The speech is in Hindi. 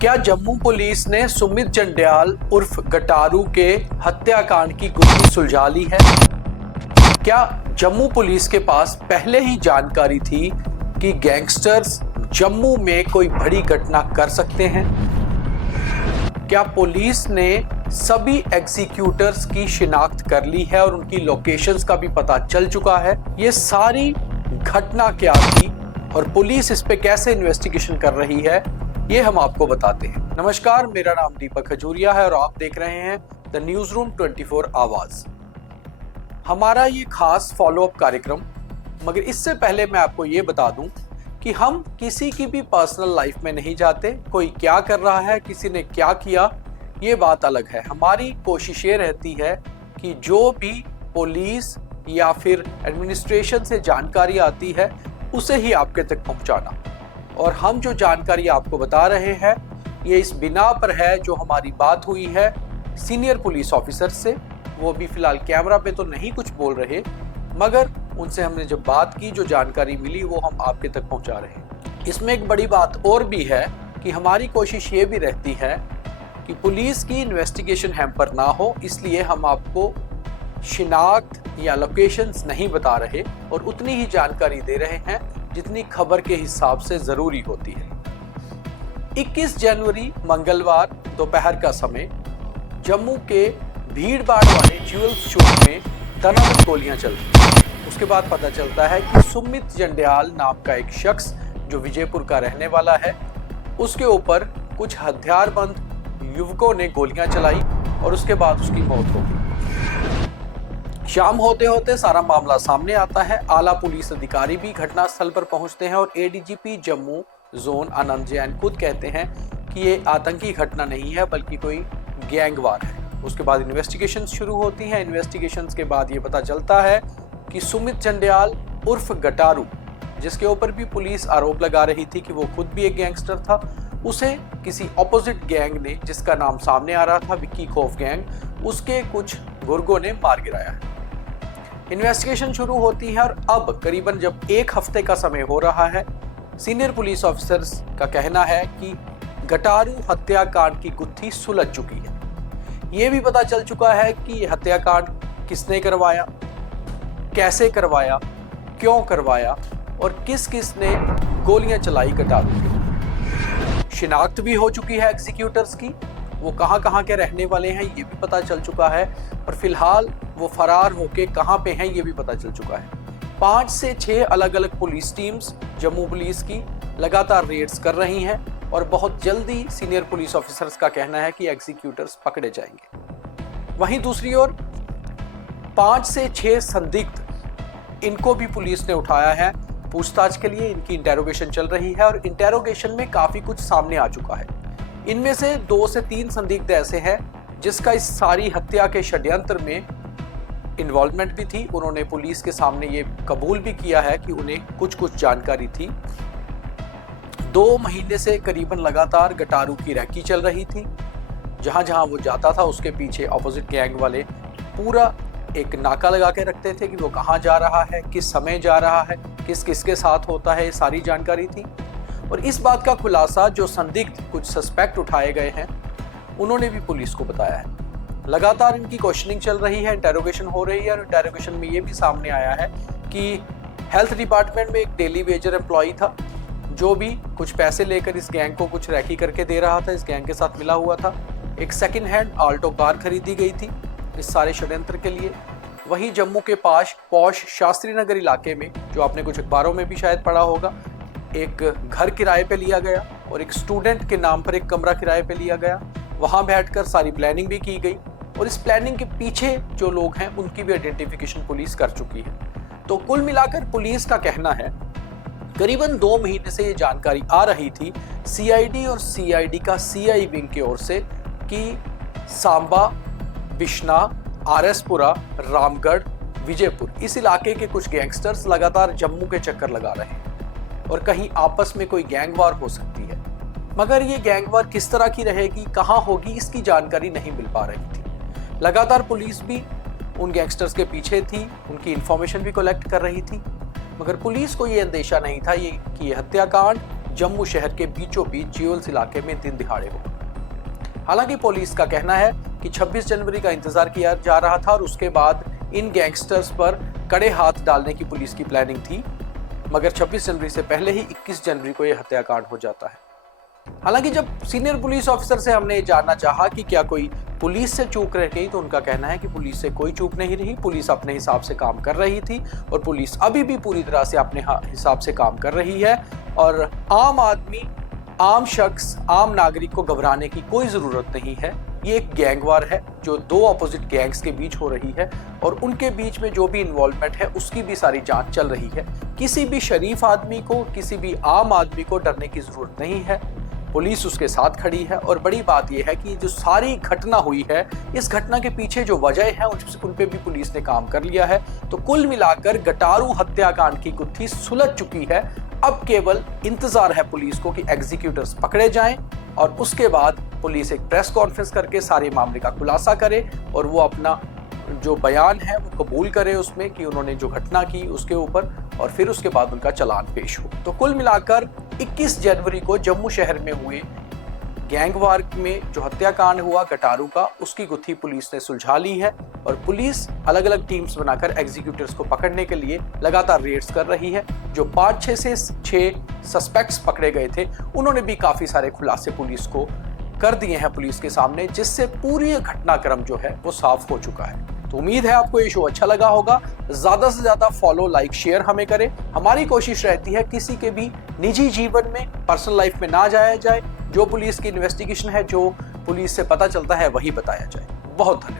क्या जम्मू पुलिस ने सुमित जंडियाल उर्फ गटारू के हत्याकांड की गुत्थी सुलझा ली है? क्या जम्मू पुलिस के पास पहले ही जानकारी थी कि गैंगस्टर्स जम्मू में कोई बड़ी घटना कर सकते हैं? क्या पुलिस ने सभी एग्जीक्यूटर्स की शिनाख्त कर ली है और उनकी लोकेशंस का भी पता चल चुका है? ये सारी घटना क्या थी और पुलिस इस पे कैसे इन्वेस्टिगेशन कर रही है, ये हम आपको बताते हैं। नमस्कार, मेरा नाम दीपक खजूरिया है और आप देख रहे हैं द न्यूज रूम 24 आवाज। हमारा ये खास फॉलोअप कार्यक्रम, मगर इससे पहले मैं आपको ये बता दूं कि हम किसी की भी पर्सनल लाइफ में नहीं जाते। कोई क्या कर रहा है, किसी ने क्या किया, ये बात अलग है। हमारी कोशिश ये रहती है कि जो भी पुलिस या फिर एडमिनिस्ट्रेशन से जानकारी आती है उसे ही आपके तक पहुंचाना। और हम जो जानकारी आपको बता रहे हैं ये इस बिना पर है जो हमारी बात हुई है सीनियर पुलिस ऑफिसर से। वो भी फिलहाल कैमरा पे तो नहीं कुछ बोल रहे, मगर उनसे हमने जब बात की, जो जानकारी मिली वो हम आपके तक पहुंचा रहे हैं। इसमें एक बड़ी बात और भी है कि हमारी कोशिश ये भी रहती है कि पुलिस की इन्वेस्टिगेशन हैम्पर ना हो, इसलिए हम आपको शिनाख्त या लोकेशंस नहीं बता रहे और उतनी ही जानकारी दे रहे हैं जितनी खबर के हिसाब से जरूरी होती है। 21 जनवरी मंगलवार दोपहर का समय जम्मू के भीड़ भाड़ वाले ज्वेल्स शॉप में तनाव गोलियां चल रही। उसके बाद पता चलता है कि सुमित जंडियाल नाम का एक शख्स जो विजयपुर का रहने वाला है, उसके ऊपर कुछ हथियारबंद युवकों ने गोलियां चलाई और उसके बाद उसकी मौत हो गई। शाम होते होते सारा मामला सामने आता है। आला पुलिस अधिकारी भी घटनास्थल पर पहुंचते हैं और एडीजीपी जम्मू जोन आनंद जैन खुद कहते हैं कि ये आतंकी घटना नहीं है बल्कि कोई गैंगवार है। उसके बाद इन्वेस्टिगेशन शुरू होती हैं। इन्वेस्टिगेशन के बाद ये पता चलता है कि सुमित जंडियाल उर्फ गटारू, जिसके ऊपर भी पुलिस आरोप लगा रही थी कि वो खुद भी एक गैंगस्टर था, उसे किसी ऑपोजिट गैंग ने, जिसका नाम सामने आ रहा था विक्की खौफ गैंग, उसके कुछ गुर्गों ने मार गिराया है। इन्वेस्टिगेशन शुरू होती है और अब करीबन जब एक हफ्ते का समय हो रहा है, सीनियर पुलिस ऑफिसर्स का कहना है कि गटारू हत्याकांड की गुत्थी सुलझ चुकी है। ये भी पता चल चुका है कि ये हत्याकांड किसने करवाया, कैसे करवाया, क्यों करवाया और किस किस ने गोलियां चलाई गटारू के। शिनाख्त भी हो चुकी है एग्जीक्यूटर्स की, वो कहाँ के रहने वाले हैं ये भी पता चल चुका है और फिलहाल वो फरार होके कहाँ पे हैं ये भी पता चल चुका है। 5 से 6 अलग अलग पुलिस टीम्स जम्मू पुलिस की लगातार रेड्स कर रही हैं और बहुत जल्दी सीनियर पुलिस ऑफिसर्स का कहना है कि एग्जीक्यूटर्स पकड़े जाएंगे। वहीं दूसरी ओर 5 से 6 संदिग्ध, इनको भी पुलिस ने उठाया है पूछताछ के लिए। इनकी इंटेरोगेशन चल रही है और इंटेरोगेशन में काफी कुछ सामने आ चुका है। इनमें से 2 से 3 संदिग्ध ऐसे हैं जिसका इस सारी हत्या के षड्यंत्र में इन्वॉल्वमेंट भी थी। उन्होंने पुलिस के सामने ये कबूल भी किया है कि उन्हें कुछ जानकारी थी। 2 महीने से करीबन लगातार गटारू की रैकी चल रही थी। जहां जहां वो जाता था उसके पीछे ऑपोजिट गैंग वाले पूरा एक नाका लगा के रखते थे कि वो कहाँ जा रहा है, किस समय जा रहा है, किस किसके साथ होता है, ये सारी जानकारी थी। और इस बात का खुलासा जो संदिग्ध कुछ सस्पेक्ट उठाए गए हैं उन्होंने भी पुलिस को बताया है। लगातार इनकी क्वेश्चनिंग चल रही है, इंटेरोगेशन हो रही है और इंटेरोगेशन में ये भी सामने आया है कि हेल्थ डिपार्टमेंट में एक डेली वेजर एम्प्लॉई था जो भी कुछ पैसे लेकर इस गैंग को कुछ रैकी करके दे रहा था, इस गैंग के साथ मिला हुआ था। एक सेकेंड हैंड आल्टो कार खरीदी गई थी इस सारे षड्यंत्र के लिए। वहीं जम्मू के पास पौश शास्त्री नगर इलाके में, जो आपने कुछ अखबारों में भी शायद पढ़ा होगा, एक घर किराए पे लिया गया और एक स्टूडेंट के नाम पर एक कमरा किराए पे लिया गया। वहां बैठकर सारी प्लानिंग भी की गई और इस प्लानिंग के पीछे जो लोग हैं उनकी भी आइडेंटिफिकेशन पुलिस कर चुकी है। तो कुल मिलाकर पुलिस का कहना है करीबन 2 महीने से ये जानकारी आ रही थी सीआईडी और सीआईडी का सीआई विंग की ओर से कि सांबा, बिश्ना, आरएसपुरा, रामगढ़, विजयपुर, इस इलाके के कुछ गैंगस्टर्स लगातार जम्मू के चक्कर लगा रहे हैं और कहीं आपस में कोई गैंगवार हो सकती है। मगर ये गैंगवार किस तरह की रहेगी, कहाँ होगी, इसकी जानकारी नहीं मिल पा रही थी। लगातार पुलिस भी उन गैंगस्टर्स के पीछे थी, उनकी इंफॉर्मेशन भी कलेक्ट कर रही थी, मगर पुलिस को ये अंदेशा नहीं था कि ये हत्याकांड जम्मू शहर के बीचों बीच जियोल्स इलाके में दिन दिहाड़े हुआ। हालांकि पुलिस का कहना है कि 26 जनवरी का इंतजार किया जा रहा था और उसके बाद इन गैंगस्टर्स पर कड़े हाथ डालने की पुलिस की प्लानिंग थी, मगर 26 जनवरी से पहले ही 21 जनवरी को यह हत्याकांड हो जाता है। हालांकि जब सीनियर पुलिस ऑफिसर से हमने ये जानना चाहा कि क्या कोई पुलिस से चूक रह गई, तो उनका कहना है कि पुलिस से कोई चूक नहीं रही, पुलिस अपने हिसाब से काम कर रही थी और पुलिस अभी भी पूरी तरह से अपने हिसाब से काम कर रही है और आम आदमी, आम शख्स, आम नागरिक को घबराने की कोई जरूरत नहीं है। ये एक गैंग वार है जो दो अपोजिट गैंग्स के बीच हो रही है और उनके बीच में जो भी इन्वॉल्वमेंट है उसकी भी सारी जांच चल रही है। किसी भी शरीफ आदमी को, किसी भी आम आदमी को डरने की जरूरत नहीं है। पुलिस उसके साथ खड़ी है और बड़ी बात यह है कि जो सारी घटना हुई है, इस घटना के पीछे जो वजह है उन पे भी पुलिस ने काम कर लिया है। तो कुल मिलाकर गटारू हत्याकांड की गुत्थी सुलझ चुकी है। अब केवल इंतजार है पुलिस को कि एग्जीक्यूटर्स पकड़े जाएं और उसके बाद पुलिस एक प्रेस कॉन्फ्रेंस करके सारे मामले का खुलासा करे और वो अपना जो बयान है वो कबूल करे उसमें कि उन्होंने जो घटना की उसके ऊपर, और फिर उसके बाद उनका चालान पेश हो। तो कुल मिलाकर 21 जनवरी को जम्मू शहर में हुए गैंगवार में जो हत्याकांड हुआ गटारू का, उसकी गुत्थी पुलिस ने सुलझा ली है और पुलिस अलग अलग टीम्स बनाकर एग्जीक्यूटर्स को पकड़ने के लिए लगातार रेड्स कर रही है। जो 5-6 से 6 सस्पेक्ट्स पकड़े गए थे उन्होंने भी काफी सारे खुलासे पुलिस को कर दिए हैं पुलिस के सामने, जिससे पूरी घटनाक्रम जो है वो साफ हो चुका है। तो उम्मीद है आपको ये शो अच्छा लगा होगा। ज्यादा से ज्यादा फॉलो, लाइक, शेयर हमें करें। हमारी कोशिश रहती है किसी के भी निजी जीवन में, पर्सनल लाइफ में ना जाया जाए। जो पुलिस की इन्वेस्टिगेशन है, जो पुलिस से पता चलता है वही बताया जाए। बहुत धन्यवाद।